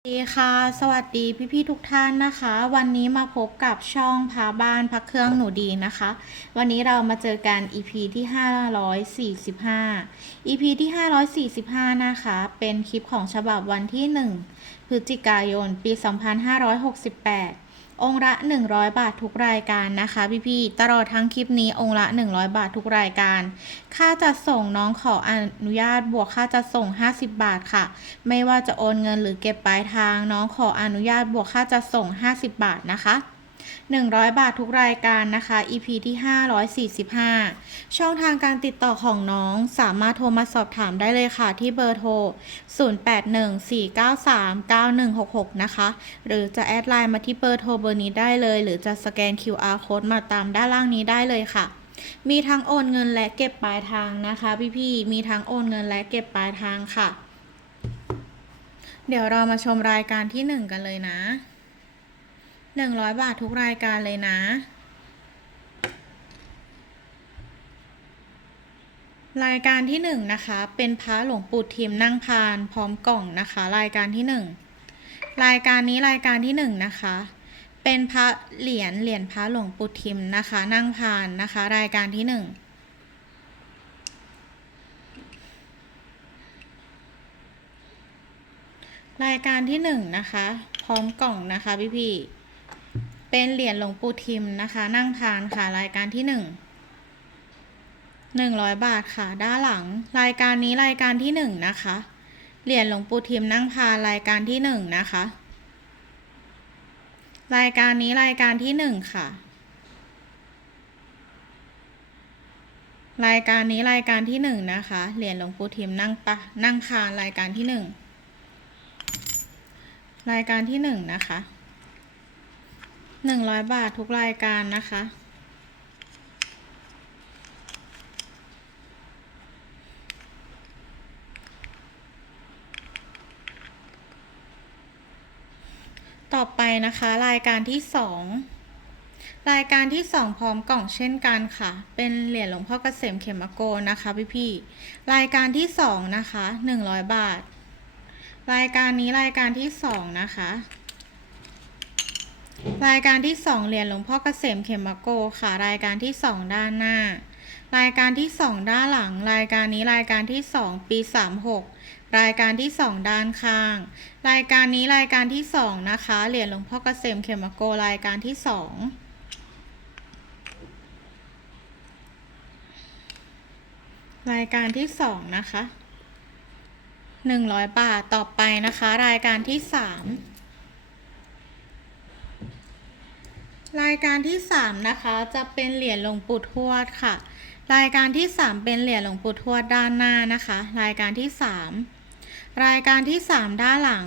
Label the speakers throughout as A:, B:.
A: สวัสดีค่ะ สวัสดีพี่ๆทุกท่านนะคะ วันนี้มาพบกับช่องพาบ้านพักเครื่องหนูดีนะคะ วันนี้เรามาเจอกัน EP ที่ 545 EP ที่ 545 นะคะ เป็นคลิปของฉบับวันที่ 1 พฤศจิกายน ปี 2568 องค์ละ 100 บาททุกรายการนะคะพี่ๆตลอดทั้งคลิปนี้องค์ละ 100 บาททุกรายการ ค่าจัดส่งน้องขออนุญาตบวกค่าจัดส่ง 50 บาทค่ะ ไม่ว่าจะโอนเงินหรือเก็บปลายทาง น้องขออนุญาตบวกค่าจัดส่ง 50 บาทนะคะ 100 บาททุกรายการนะคะ EP ที่ 545 ช่องทางการติดต่อของน้องสามารถโทรมาสอบถามได้เลยค่ะที่เบอร์โทร 0814939166 นะคะ หรือจะแอดไลน์มาที่เบอร์โทรเบอร์นี้ได้เลย หรือจะสแกน QR code มาตามด้านล่างนี้ได้เลยค่ะมีทั้งโอนเงินและเก็บปลายทางนะคะ พี่ๆ มีทั้งโอนเงินและเก็บปลายทางค่ะ เดี๋ยวเรามาชมรายการที่หนึ่งกันเลยนะ หนึ่งร้อยบาททุกรายการเลยนะ รายการที่หนึ่งนะคะ เป็นพระหลวงปู่ทิมนั่งพาน พร้อมกล่องนะคะ รายการที่หนึ่งรายการนี้รายการที่หนึ่งนะคะเป็นพระเหรียญเหรียญพระหลวงปู่ทิมนะคะ นั่งพานนะคะ รายการที่หนึ่งรายการที่หนึ่งนะคะ พร้อมกล่องนะคะพี่พี่ เป็นเหรียญหลวงปู่ทิมนะคะ นั่งพานค่ะรายการที่หนึ่งหนึ่งร้อยบาทค่ะ ด้านหลัง รายการนี้รายการที่หนึ่งนะคะ เหรียญหลวงปู่ทิมนั่งพานรายการที่หนึ่งนะคะ รายการนี้รายการที่หนึ่งค่ะ รายการนี้รายการที่หนึ่งนะคะ เหรียญหลวงปู่ทิมนั่งปะนั่งพานรายการที่หนึ่งรายการที่หนึ่งนะคะ หนึ่งร้อยบาททุกรายการนะคะ ต่อไปนะคะ รายการที่สองรายการที่สองพร้อมกล่องเช่นกันค่ะ เป็นเหรียญหลวงพ่อเกษมเขมโกนะคะ พี่พี่รายการที่สองนะคะหนึ่งร้อยบาท รายการนี้รายการที่สองนะคะ รายการที่สองเหรียญหลวงพ่อเกษมเขมโกค่ะ รายการที่สองด้านหน้า รายการที่สองด้านหลัง รายการนี้รายการที่สองปีสามหกรายการที่สองด้านข้าง รายการนี้รายการที่สองนะคะ เหรียญหลวงพ่อเกษมเขมโกรายการที่สองรายการที่สองนะคะหนึ่งร้อยบาท ต่อไปนะคะ รายการที่สาม รายการที่สามนะคะจะเป็นเหรียญหลวงปู่ทวดค่ะ รายการที่สามเป็นเหรียญหลวงปู่ทวดด้านหน้านะคะ รายการที่สามรายการที่สามด้านหลัง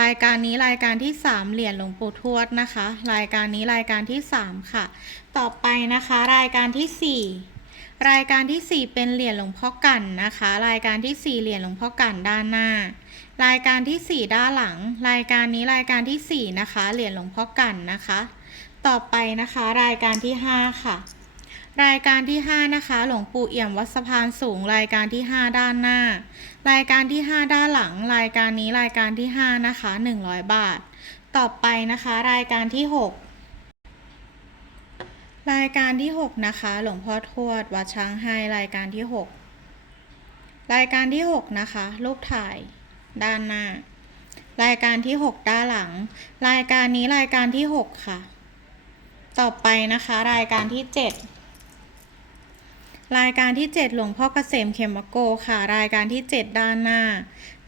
A: รายการนี้รายการที่สามเหรียญหลวงปู่ทวดนะคะ รายการนี้รายการที่สามค่ะ ต่อไปนะคะ รายการที่สี่รายการที่สี่เป็นเหรียญหลวงพ่อกันนะคะ รายการที่สี่เหรียญหลวงพ่อกันด้านหน้า รายการที่สี่ด้านหลัง รายการนี้รายการที่สี่นะคะ เหรียญหลวงพ่อกันนะคะ ต่อไปนะคะรายการที่ 5 ค่ะ รายการที่ 5 นะคะ หลวงปู่เอี่ยมวัดสะพานสูง รายการที่ 5 ด้านหน้า รายการที่ 5 ด้านหลัง รายการนี้รายการที่ 5 นะคะ 100 บาท ต่อไปนะคะ รายการที่ 6 รายการที่ 6 นะคะ หลวงพ่อทวดวัดช้างให้รายการที่ 6 รายการที่ 6 นะคะ รูปถ่ายด้านหน้า รายการที่ 6 ด้านหลัง รายการนี้รายการที่ 6 ค่ะ ต่อไปนะคะรายการที่ 7 รายการที่ 7 หลวงพ่อเกษมเขมโกค่ะ รายการที่ 7 ด้านหน้า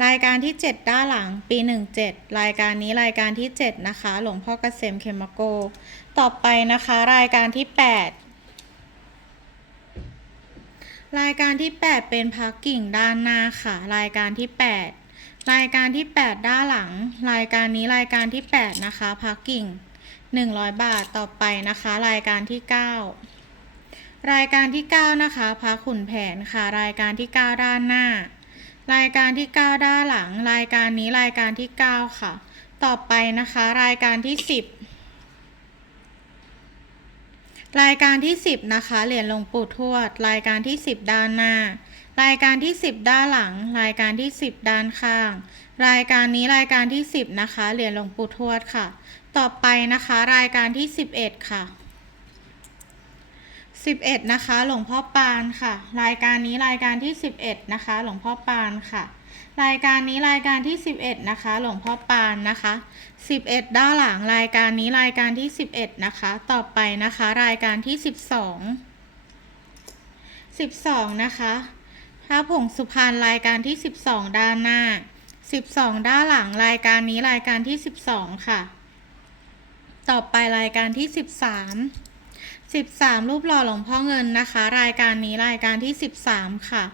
A: รายการที่ 7 ด้านหลังปี 17 รายการนี้รายการที่ 7 นะคะ หลวงพ่อเกษมเขมโก ต่อไปนะคะรายการที่ 8รายการที่ 8 เป็นพักกิ่งด้านหน้าค่ะ รายการที่ 8 รายการที่ 8 ด้านหลัง รายการนี้รายการที่ 8 นะคะพักกิ่ง 100 บาทต่อไปนะคะ รายการที่ 9 รายการที่ 9 นะคะพระขุนแผนค่ะ รายการที่ 9 ด้านหน้า รายการที่ 9 ด้านหลัง รายการนี้รายการที่ 9 ค่ะ ต่อไปนะคะ รายการที่ 10 รายการที่ 10 นะคะ เหรียญหลวงปู่ทวด รายการที่ 10 ด้านหน้า รายการที่ 10 ด้านหลัง รายการที่ 10 ด้านข้าง รายการนี้รายการที่ 10 นะคะ เหรียญหลวงปู่ทวดค่ะ ต่อไปนะคะ รายการที่ 11 ค่ะ 11 นะคะ หลวงพ่อปานค่ะ รายการนี้รายการที่ 11 นะคะ หลวงพ่อปานค่ะ รายการนี้รายการที่ 11 นะคะ หลวงพ่อปานนะคะ 11 ด้านหลังรายการนี้รายการที่ 11 นะคะ ต่อไปนะคะ รายการที่ 12 12 นะคะพระผงสุพรรณรายการที่ 12 ด้านหน้า 12 ด้านหลังรายการนี้รายการที่ 12 ค่ะ ต่อไปรายการที่ 13 13 รูปหล่อหลวงพ่อเงินนะคะ รายการนี้รายการที่ 13 ค่ะ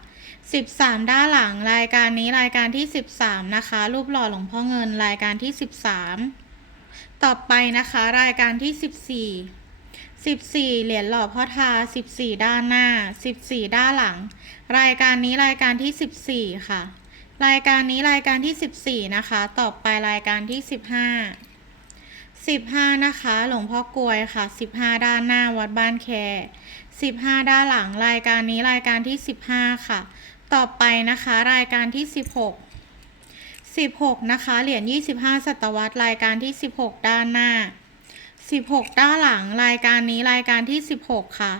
A: 13 ด้านหลังรายการนี้รายการที่ 13 นะคะ รูปหล่อหลวงพ่อเงินรายการที่ 13 ต่อไปนะคะรายการที่ 14 14 เหรียญหล่อพ่อทา 14 ด้านหน้า 14 ด้านหลัง รายการนี้รายการที่ 14 ค่ะ รายการนี้รายการที่ 14 นะคะ ต่อไปรายการที่ 15 15นะคะ หลวงพ่อกลวยค่ะ15ด้านหน้าวัดบ้านแค15ด้านหลังรายการนี้รายการที่15ค่ะ ต่อไปนะคะ รายการที่16 16นะคะเหรียญ25ศตวรรษรายการที่16ด้านหน้า16ด้านหลังรายการนี้รายการที่16ค่ะ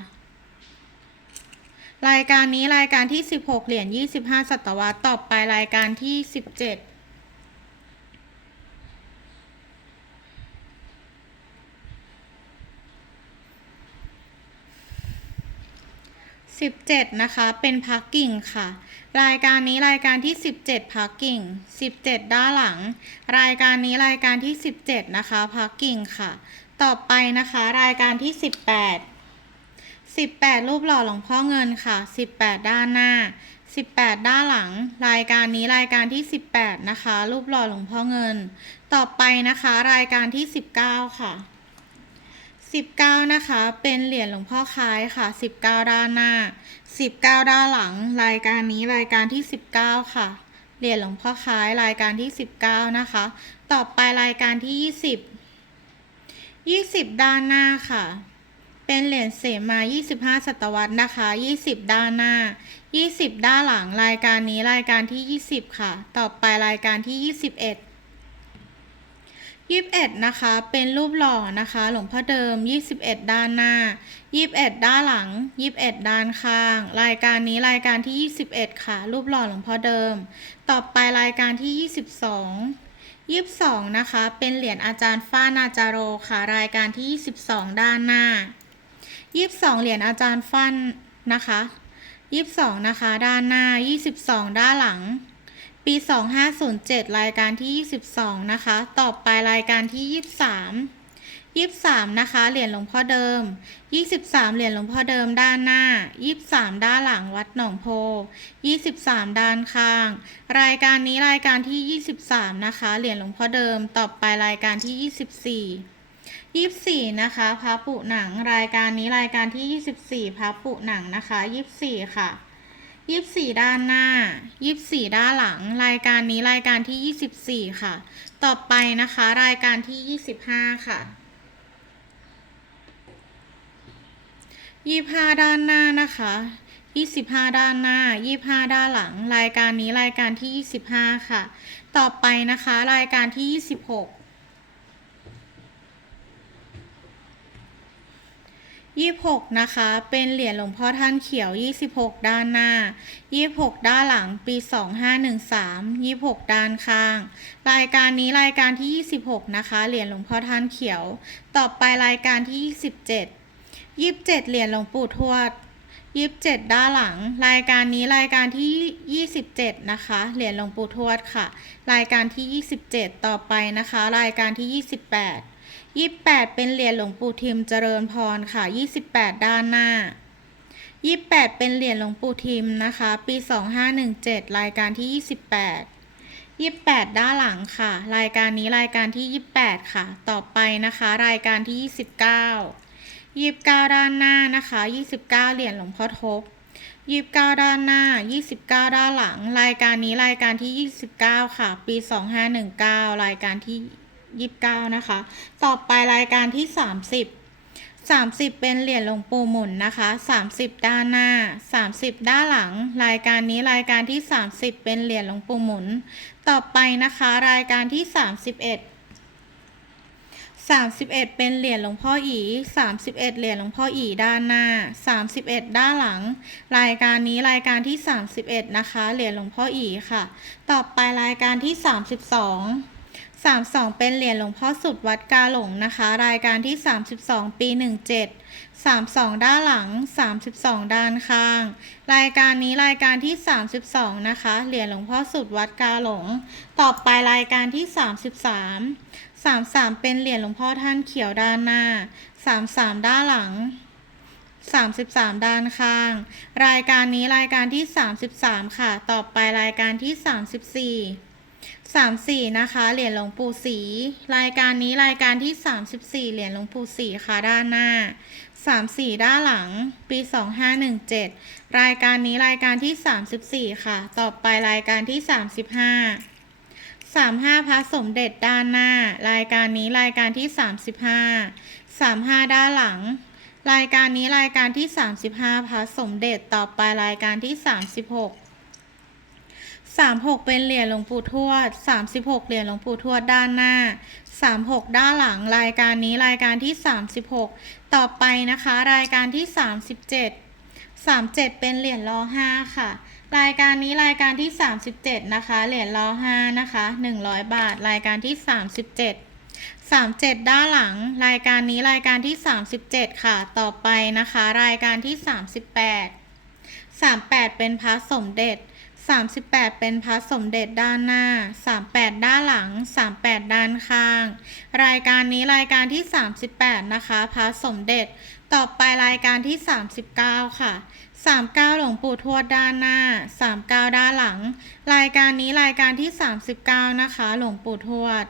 A: รายการนี้รายการที่16เหรียญ25ศตวรรษต่อไปรายการที่17 17 นะคะ เป็นพักกิ่งค่ะ รายการนี้รายการที่ 17 พักกิ่ง 17 ด้านหลัง รายการนี้รายการที่ 17 นะคะ พักกิ่งค่ะ ต่อไปนะคะ รายการที่ 18 18 รูปหล่อหลวงพ่อเงินค่ะ 18 ด้านหน้า 18 ด้านหลัง รายการนี้รายการที่ 18 นะคะ รูปหล่อหลวงพ่อเงิน ต่อไปนะคะ รายการที่ 19 ค่ะ 19 นะคะ เป็นเหรียญหลวงพ่อคล้ายค่ะ 19 ด้านหน้า 19 ด้านหลัง รายการนี้รายการที่ 19 ค่ะ เหรียญหลวงพ่อคล้ายรายการที่ 19 นะคะ ต่อไปรายการที่ 20 20 ด้านหน้าค่ะ เป็นเหรียญเสมา 25 ศตวรรษนะคะ 20 ด้านหน้า 20 ด้านหลัง รายการนี้รายการที่ 20 ค่ะ ต่อไปรายการที่ 21 21 นะคะ เป็นรูปหล่อนะคะ หลวงพ่อเดิม 21 ด้านหน้า 21 ด้านหลัง 21 ด้านข้าง รายการนี้รายการที่ 21 ค่ะ รูปหล่อหลวงพ่อเดิม ต่อไปรายการที่ 22 22 นะคะ เป็นเหรียญอาจารย์ฟ้านาจาโรค่ะ รายการที่ 22 ด้านหน้า 22 เหรียญอาจารย์ฟันนะคะ 22 นะคะ ด้านหน้า 22 ด้านหลัง ปี 2507 รายการที่ 22 นะคะ ต่อไปรายการที่ 23 23 นะคะ เหรียญหลวงพ่อเดิม 23 เหรียญหลวงพ่อเดิมด้านหน้า 23 ด้านหลังวัดหนองโพ 23 ด้านข้าง รายการนี้รายการที่ 23 นะคะ เหรียญหลวงพ่อเดิม ต่อไปรายการที่ 24 24นะคะพระปุหนังรายการนี้รายการที่24พระปุหนังนะคะ24ค่ะ 24ด้านหน้า24ด้านหลัง รายการนี้รายการที่24ค่ะ ต่อไปนะคะ รายการที่25ค่ะ25ด้านหน้านะคะ25ด้านหน้า25ด้านหลัง รายการนี้รายการที่25ค่ะ ต่อไปนะคะ รายการที่26 26 นะคะ เป็นเหรียญหลวงพ่อท่านเขียว 26 ด้านหน้า 26 ด้านหลัง ปี 2513 26 ด้านข้าง รายการนี้รายการที่ 26 นะคะ เหรียญหลวงพ่อท่านเขียว ต่อไปรายการที่ 27 27 เหรียญหลวงปู่ทวด 27 ด้านหลัง รายการนี้รายการที่ 27 นะคะ เหรียญหลวงปู่ทวดค่ะ รายการที่ 27 ต่อไปนะคะ รายการที่ 28 28 เป็นเหรียญหลวงปู่ทิมเจริญพรค่ะ 28 ด้านหน้า 28 เป็นเหรียญหลวงปู่ทิมนะคะ ปี 2517 รายการที่ 28 28 ด้านหลังค่ะ รายการนี้รายการที่ 28 ค่ะ ต่อไปนะคะ รายการที่ 29 29 ด้านหน้านะคะ 29 เหรียญหลวงพ่อทบ29ด้านหน้า29ด้านหลัง รายการนี้รายการที่29ค่ะ ปี2519รายการที่ 29นะคะ ต่อไปรายการที่30 30เป็นเหรียญหลวงปู่หมุนนะคะ30ด้านหน้า30ด้านหลัง รายการนี้รายการที่30เป็นเหรียญหลวงปู่หมุน ต่อไปนะคะ รายการที่31 31เป็นเหรียญหลวงพ่ออี31เหรียญหลวงพ่ออีด้านหน้า31ด้านหลัง รายการนี้รายการที่31นะคะ เหรียญหลวงพ่ออีค่ะ ต่อไปรายการที่32 32 เป็นเหรียญหลวงพ่อสุดวัดกาหลงนะคะ รายการที่ 32 ปี 17 32 ด้านหลัง 32 ด้านข้าง รายการนี้รายการที่ 32 นะคะ เหรียญหลวงพ่อสุดวัดกาหลง ต่อไปรายการที่ 33 33 เป็นเหรียญหลวงพ่อท่านเขียวด้านหน้า 33 ด้านหลัง33 ด้านข้าง รายการนี้รายการที่ 33 ค่ะ ต่อไปรายการที่ 34 34นะคะ เหรียญหลวงปู่ศรีรายการนี้รายการที่34เหรียญหลวงปู่ศรีค่ะด้านหน้า34ด้านหลัง ปี2517รายการนี้รายการที่34ค่ะ ต่อไปรายการที่35 35พระสมเด็จด้านหน้า รายการนี้รายการที่35 35ด้านหลัง รายการนี้รายการที่35พระสมเด็จต่อไปรายการที่36 36 เป็นเหรียญหลวงปู่ทวด 36 เหรียญหลวงปู่ทวดด้านหน้า 36 ด้านหลังรายการนี้รายการที่ 36 ต่อไปนะคะ รายการที่ 37 37 เป็นเหรียญรอ5ค่ะ รายการนี้รายการที่ 37 นะคะ เหรียญรอ5นะคะ 100 บาท รายการที่ 37 37 ด้านหลัง รายการนี้รายการที่ 37 ค่ะ ต่อไปนะคะ รายการที่ 38 38 เป็นพระสมเด็จ 38 เป็นพระสมเด็จด้านหน้า 38 ด้านหลัง 38 ด้านข้าง รายการนี้รายการที่ 38 นะคะพระสมเด็จ ต่อไปรายการที่ 39 ค่ะ 39 หลวงปู่ทวดด้านหน้า 39 ด้านหลัง รายการนี้รายการที่ 39 นะคะ หลวงปู่ทวด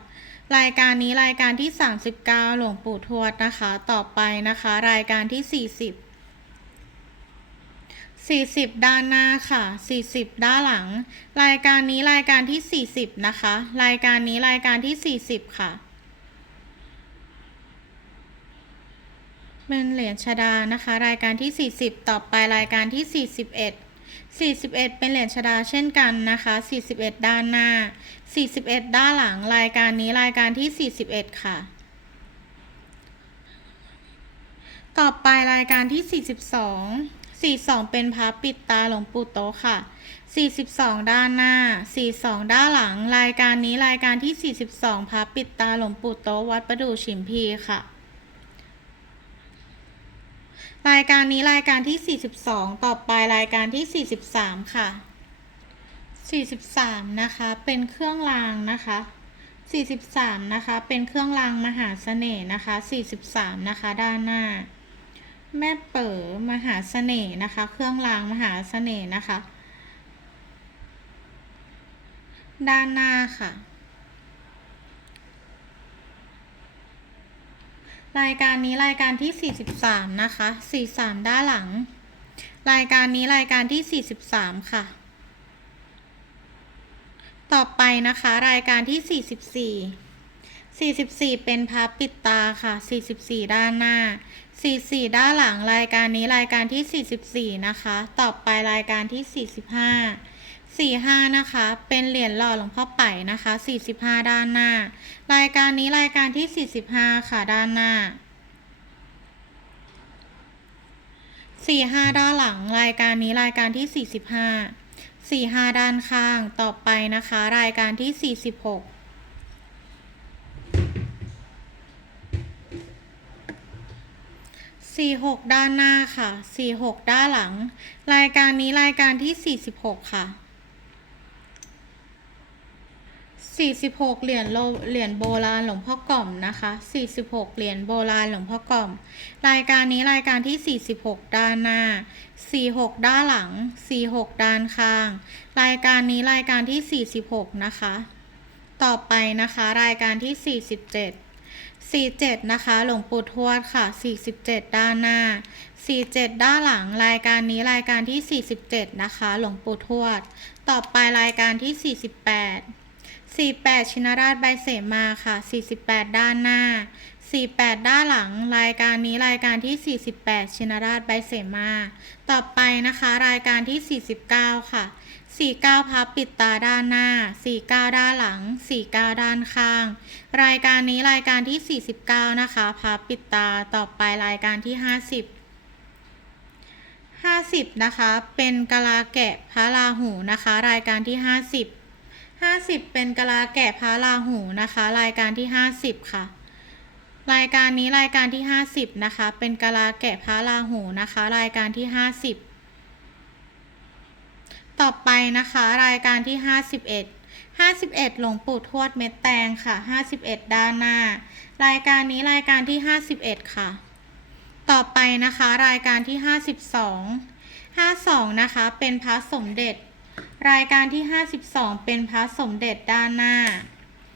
A: รายการนี้รายการที่ 39 หลวงปู่ทวดนะคะ ต่อไปนะคะ รายการที่ 40 40 ด้านหน้าค่ะ 40 ด้านหลัง รายการนี้รายการที่ 40 นะคะ รายการนี้รายการที่ 40 ค่ะ เป็นเหรียญชดานะคะ รายการที่ 40 ต่อไปรายการที่ 41 41 เป็นเหรียญชดาเช่นกันนะคะ 41 ด้านหน้า 41 ด้านหลัง รายการนี้รายการที่ 41 ค่ะ ต่อไปรายการที่ 42 42 เป็นพระปิดตาหลวงปู่โตะค่ะ 42 ด้านหน้า 42 ด้านหลัง รายการนี้รายการที่ 42พระปิดตาหลวงปู่โตวัดประดู่ฉิมพีค่ะ รายการนี้รายการที่ 42 ต่อไปรายการที่ 43 ค่ะ 43 นะคะ เป็นเครื่องรางนะคะ43 นะคะ เป็นเครื่องรางมหาเสน่ห์นะคะ 43 นะคะ ด้านหน้า แม่เป๋อมหาเสน่ห์นะคะ เครื่องรางมหาเสน่ห์นะคะ ด้านหน้าค่ะ รายการนี้รายการที่ 43 นะคะ 43 ด้านหลัง รายการนี้รายการที่ 43 ค่ะ ต่อไปนะคะ รายการที่ 44 44 เป็นพับปิดตาค่ะ 44 ด้านหน้า 44 ด้านหลังรายการนี้รายการที่ 44 นะคะ ต่อไปรายการที่ 45 45 นะคะ เป็นเหรียญหล่อหลวงพ่อไป่นะคะ 45 ด้านหน้า รายการนี้รายการที่ 45 ค่ะด้านหน้า 45 ด้านหลังรายการนี้รายการที่ 45 45 ด้านข้าง ต่อไปนะคะ รายการที่ 46 46 ด้านหน้าค่ะ 46 ด้านหลัง รายการนี้รายการที่ 46 ค่ะ 46 เหรียญโลเหรียญโบราณหลวงพ่อกล่อมนะคะ 46 เหรียญโบราณหลวงพ่อกล่อม รายการนี้รายการที่ 46 ด้านหน้า 46 ด้านหลัง 46 ด้านข้าง รายการนี้รายการที่ 46 นะคะ ต่อไปนะคะ รายการที่ 47 47 นะคะ หลวงปู่ทวดค่ะ 47 ด้านหน้า 47 ด้านหลัง รายการนี้รายการที่ 47 นะคะ หลวงปู่ทวด ต่อไปรายการที่ 48 48 ชินราชใบเสมาค่ะ 48 ด้านหน้า 48 ด้านหลัง รายการนี้รายการที่ 48 ชินราชใบเสมา ต่อไปนะคะ รายการที่ 49 ค่ะ 49 พับปิดตาด้านหน้า 49 ด้านหลัง 49 ด้านข้าง รายการนี้รายการที่ 49 นะคะ พับปิดตา ต่อไปรายการที่ 50 50 นะคะ เป็นกะลาแกะพระราหูนะคะ รายการที่ 50 50 เป็นกะลาแกะพระราหูนะคะ รายการที่ 50 ค่ะ รายการนี้รายการที่ 50 นะคะ เป็นกะลาแกะพระราหูนะคะ รายการที่ 50 ต่อไปนะคะ รายการที่ 51 51 หลวงปู่ทวดเม็ดแตงค่ะ 51 ด้านหน้า รายการนี้รายการที่ 51 ค่ะ ต่อไปนะคะ รายการที่ 52 52 นะคะ เป็นพระสมเด็จ รายการที่ 52 เป็นพระสมเด็จด้านหน้า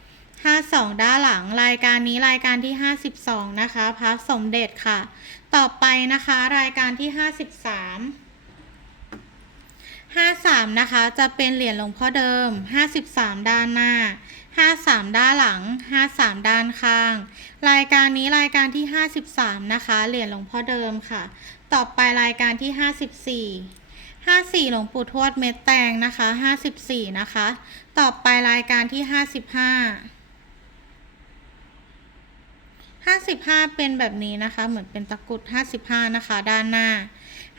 A: 52 ด้านหลัง รายการนี้รายการที่ 52 นะคะ พระสมเด็จค่ะ ต่อไปนะคะ รายการที่ 53 53 นะคะ จะเป็นเหรียญหลวงพ่อเดิม 53 ด้านหน้า 53 ด้านหลัง 53 ด้านข้าง รายการนี้รายการที่ 53 นะคะ เหรียญหลวงพ่อเดิมค่ะ ต่อไปรายการที่ 54 54 หลวงปู่ทวดเม็ดแตงนะคะ 54 นะคะ ต่อไปรายการที่ 55 55 เป็นแบบนี้นะคะ เหมือนเป็นตะกุด 55 นะคะ ด้านหน้า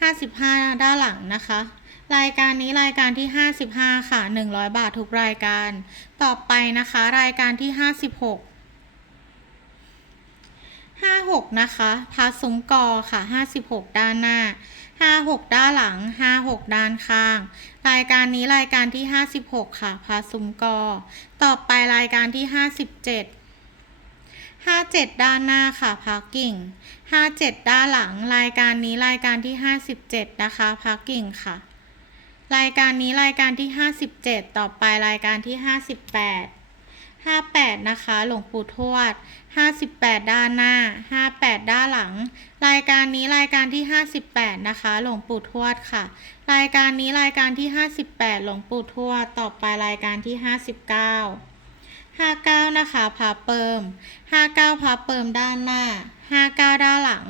A: 55 ด้านหลังนะคะ รายการนี้รายการที่ 55 ค่ะ 100 บาททุกรายการ ต่อไปนะคะ รายการที่ 56 56 นะคะพาซุ้มกอค่ะ 56 ด้านหน้า 56 ด้านหลัง 56 ด้านข้าง รายการนี้รายการที่ 56 ค่ะพาซุ้มกอ ต่อไปรายการที่ 57 57 ด้านหน้าค่ะพักกิ่ง 57 ด้านหลัง รายการนี้รายการที่ 57 นะคะพักกิ่งค่ะ รายการนี้รายการที่ 57 ต่อไปรายการที่ 58 58 นะคะ หลวงปู่ทวด 58 ด้านหน้า 58 ด้านหลัง รายการนี้รายการที่ 58 นะคะ หลวงปู่ทวดค่ะ รายการนี้รายการที่ 58 หลวงปู่ทวด ต่อไปรายการที่ 59 59 นะคะพาเปิม59พาเปิมด้านหน้า 59 ด้านหลัง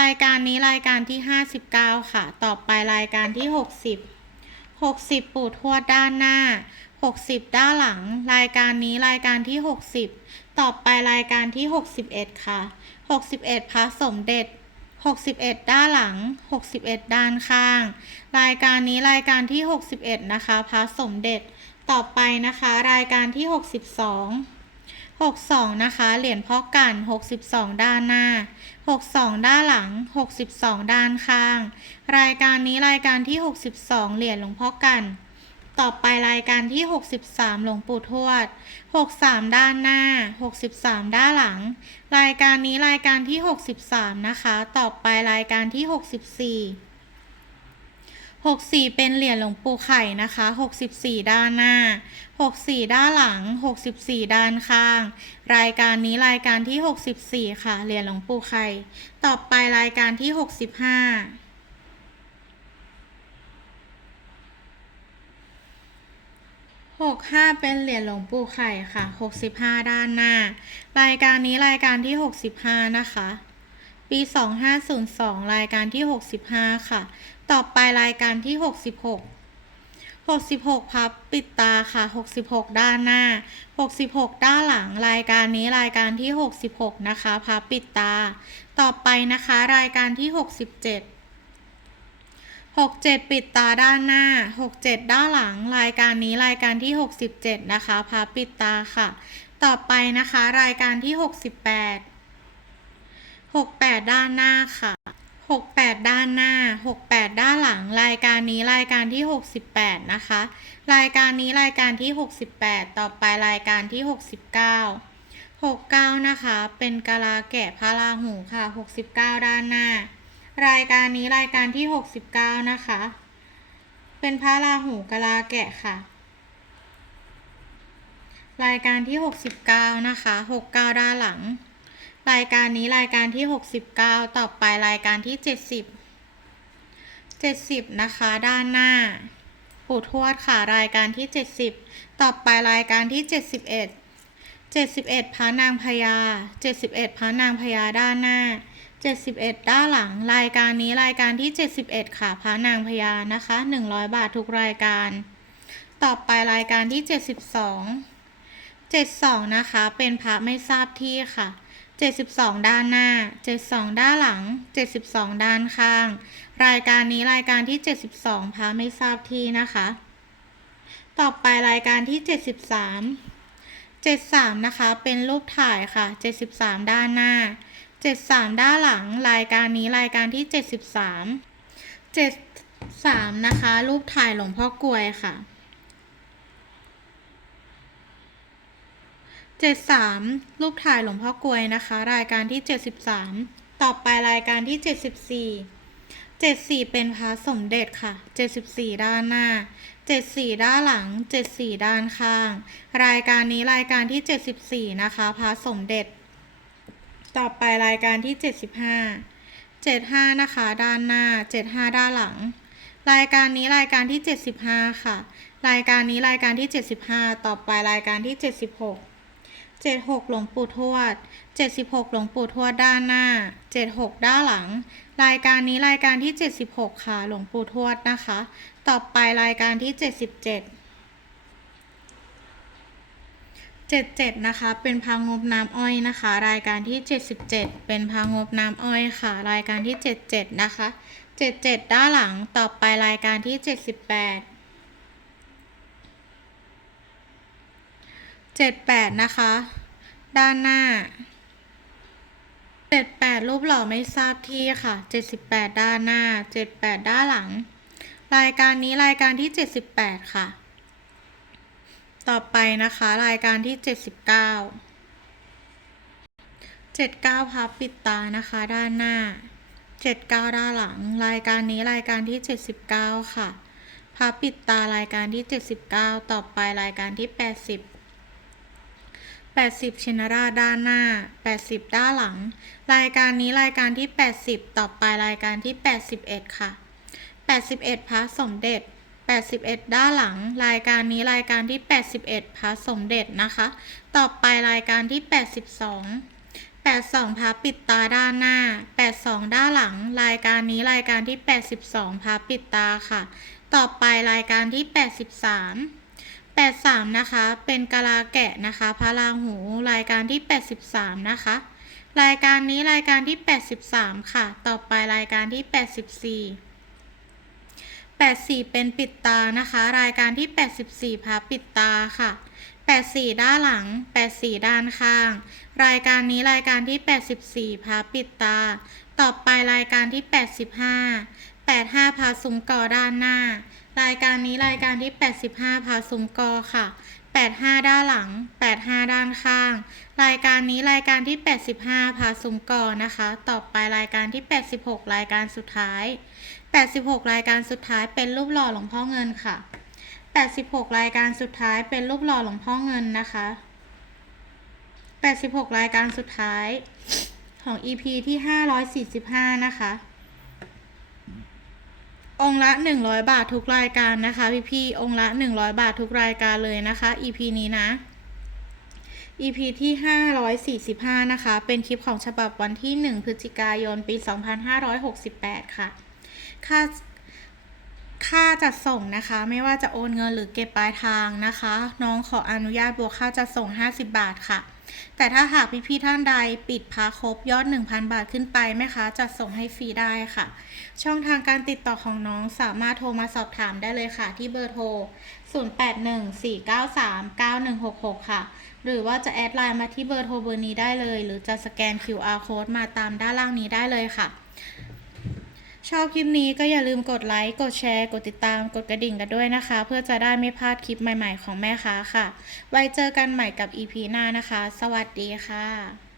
A: รายการนี้รายการที่ 59 ค่ะ ต่อไปรายการที่ 60 60 ปู่ทวดด้านหน้า 60 ด้านหลัง รายการนี้รายการที่ 60 ต่อไปรายการที่ 61 ค่ะ 61 พระสมเด็จ 61 ด้านหลัง 61 ด้านข้าง รายการนี้รายการที่ 61 นะคะ พระสมเด็จ ต่อไปนะคะ รายการที่ 62 62 นะคะ เหรียญพ่อกัน 62 ด้านหน้า 62 ด้านหลัง 62 ด้านข้าง รายการนี้รายการที่ 62 เหรียญหลวงพ่อกัน ต่อไปรายการที่ 63 หลวงปู่ทวด 63 ด้านหน้า 63 ด้านหลัง รายการนี้รายการที่ 63 นะคะ ต่อไปรายการที่ 64 64 เป็นเหรียญหลวงปู่ไข่นะคะ 64 ด้านหน้า 64 ด้านหลัง 64 ด้านข้าง รายการนี้รายการที่ 64 ค่ะเหรียญหลวงปู่ไข่ ต่อไปรายการที่ 65 65เป็นเหรียญหลวงปู่ไข่ค่ะ65ด้านหน้า รายการนี้รายการที่65นะคะ ปี2502รายการที่65ค่ะ ต่อไปรายการที่66 66 พับปิดตาค่ะ 66 ด้านหน้า 66 ด้านหลังรายการนี้รายการที่ 66 นะคะ พับปิดตา ต่อไปนะคะ รายการที่ 67 67 ปิดตาด้านหน้า 67 ด้านหลัง รายการนี้รายการที่ 67 นะคะ พับปิดตาค่ะ ต่อไปนะคะ รายการที่ 68 68 ด้านหน้าค่ะ 68 ด้านหน้า 68 ด้านหลัง รายการนี้รายการที่ 68 นะคะ รายการนี้รายการที่ 68 ต่อไปรายการที่ 69 69 นะคะ เป็นกะลาแกะพระราหูค่ะ 69 ด้านหน้า รายการนี้รายการที่ 69 นะคะ เป็นพระราหูกะลาแกะค่ะ รายการที่ 69 นะคะ 69 ด้านหลัง รายการนี้รายการที่ 69 ต่อไปรายการที่ 70 70 นะคะ ด้านหน้า ปู่ทวดค่ะรายการที่ 70 ต่อไปรายการที่ 71 71พระนางพญา71พระนางพญาด้านหน้า 71 ด้านหลัง รายการนี้รายการที่ 71 ค่ะพระนางพญานะคะ 100 บาททุกรายการ ต่อไปรายการที่ 72 72 นะคะ เป็นพระไม่ทราบที่ค่ะ 72 ด้านหน้า 72 ด้านหลัง 72 ด้านข้าง รายการนี้รายการที่ 72พระไม่ทราบที่นะคะ ต่อไปรายการที่ 73 73 นะคะ เป็นรูปถ่ายค่ะ 73 ด้านหน้า 73 ด้านหลัง รายการนี้รายการที่ 73 73 นะคะ รูปถ่ายหลวงพ่อกลวยค่ะ 73 รูปถ่ายหลวงพ่อกลวยนะคะ รายการที่ 73 ต่อไปรายการที่ 74 74 เป็นพระสมเด็จค่ะ 74 ด้านหน้า 74 ด้านหลัง 74 ด้านข้าง รายการนี้รายการที่ 74 นะคะพระสมเด็จ ต่อไปรายการที่ 75 75 นะคะ ด้านหน้า 75 ด้านหลัง รายการนี้รายการที่ 75 ค่ะ รายการนี้รายการที่ 75 ต่อไปรายการที่ 76 76 หลวงปู่ทวด 76 หลวงปู่ทวดด้านหน้า 76 ด้านหลัง รายการนี้รายการที่ 76 ค่ะ หลวงปู่ทวดนะคะ ต่อไปรายการที่ 77 77 นะคะ เป็นพางบน้ำอ้อยนะคะ รายการที่ 77 เป็นพางบน้ำอ้อยค่ะ รายการที่ 77 นะคะ 77 ด้านหลัง ต่อไปรายการที่ 78 78 นะคะ ด้านหน้า 78 รูปหล่อไม่ทราบที่ค่ะ 78 ด้านหน้า 78 ด้านหลัง รายการนี้รายการที่ 78 ค่ะ ต่อไปนะคะ รายการที่ 79 79พับปิดตานะคะ ด้านหน้า 79 ด้านหลัง รายการนี้รายการที่ 79 ค่ะพับปิดตารายการที่ 79 ต่อไปรายการที่ 80 80 ชินราด้านหน้า 80 ด้านหลัง รายการนี้รายการที่ 80 ต่อไปรายการที่ 81 ค่ะ 81 พระสมเด็จ 81 ด้านหลัง รายการนี้รายการที่ 81 พระสมเด็จนะคะ ต่อไปรายการที่ 82 82พระปิดตาด้านหน้า 82 ด้านหลัง รายการนี้รายการที่ 82พระปิดตาค่ะ ต่อไปรายการที่ 83 83 นะคะ เป็นกะลาแกะนะคะ พระราหู รายการที่ 83 นะคะ รายการนี้รายการที่ 83 ค่ะ ต่อไปรายการที่ 84 84 เป็นปิดตานะคะ รายการที่ 84พระปิดตาค่ะ 84 ด้านหลัง 84 ด้านข้าง รายการนี้รายการที่ 84พระปิดตา ต่อไปรายการที่ 85 85พาซุ้มกอด้านหน้า รายการนี้รายการที่ 85พาซุ้มกอค่ะ 85 ด้านหลัง 85 ด้านข้าง รายการนี้รายการที่ 85พาซุ้มกอนะคะ ต่อไปรายการที่ 86 รายการสุดท้าย 86 รายการสุดท้ายเป็นรูปหล่อหลวงพ่อเงินค่ะ 86 รายการสุดท้ายเป็นรูปหล่อหลวงพ่อเงินนะคะ 86 รายการสุดท้ายของ EP ที่ 545 นะคะ องละ 100 บาททุกรายการนะคะพี่พี่ๆองละ 100 บาททุกรายการเลยนะคะ EP นี้นะ EP ที่ 545 นะคะ เป็นคลิปของฉบับวันที่ 1 พฤศจิกายน ปี 2568 ค่ะ ค่าค่าจัดส่งนะคะ ไม่ว่าจะโอนเงินหรือเก็บปลายทางนะคะ น้องขออนุญาตบวกค่าจัดส่ง 50 บาทค่ะ แต่ถ้าหากพี่ๆท่านใดปิดพาครบยอด 1,000 บาทขึ้นไปแม่ค้าจัดส่งให้ฟรีได้ค่ะ ช่องทางการติดต่อของน้องสามารถโทรมาสอบถามได้เลยค่ะ ที่เบอร์โทร 0814939166 ค่ะ หรือว่าจะแอดไลน์มาที่เบอร์โทรเบอร์นี้ได้เลย หรือจะสแกน QR code มาตามด้านล่างนี้ได้เลยค่ะ ชอบคลิปนี้ก็อย่าลืมกดไลค์ กดแชร์ กดติดตาม กดกระดิ่งกันด้วยนะคะ เพื่อจะได้ไม่พลาดคลิปใหม่ๆของแม่ค้าค่ะ ไว้เจอกันใหม่กับ EP หน้านะคะ สวัสดีค่ะ